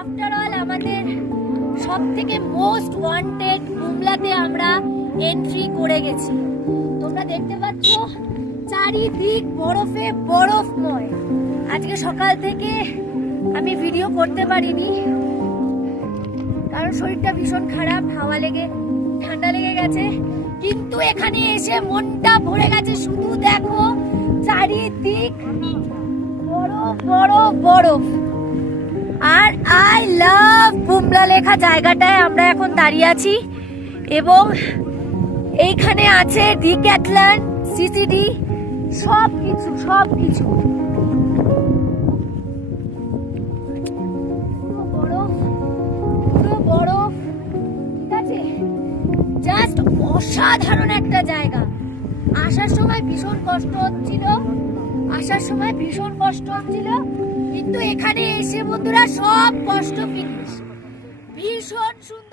After all আমাদের সব থেকে মোস্ট ওয়ান্টেড বুমলাতে আমরা এন্ট্রি করে গেছি। তোমরা দেখতে পাচ্ছ চারিদিক বরফে বরফময়। আজকে সকাল থেকে আমি ভিডিও করতে পারিনি কারণ শরীরটা ভীষণ খারাপ, হাওয়া লেগে ঠান্ডা লেগে গেছে। কিন্তু এখানে এসে মনটা ভরে গেছে। শুধু দেখো চারিদিক বরফ বরফ বরফ। আর আই লাভ বুমলা লেখা জায়গাটায় আমরা এখন দাঁড়িয়ে আছি এবং এইখানে আছে ডিক্যাথলন, সিসিডি, সবকিছু পুরো বরফ। ঠিক আছে, জাস্ট অসাধারণ একটা জায়গা। আসার সময় ভীষণ কষ্ট হচ্ছিল কিন্তু এখানে এসে বন্ধুরা সব কষ্ট ফিনিশ। ভীষণ সুন্দর।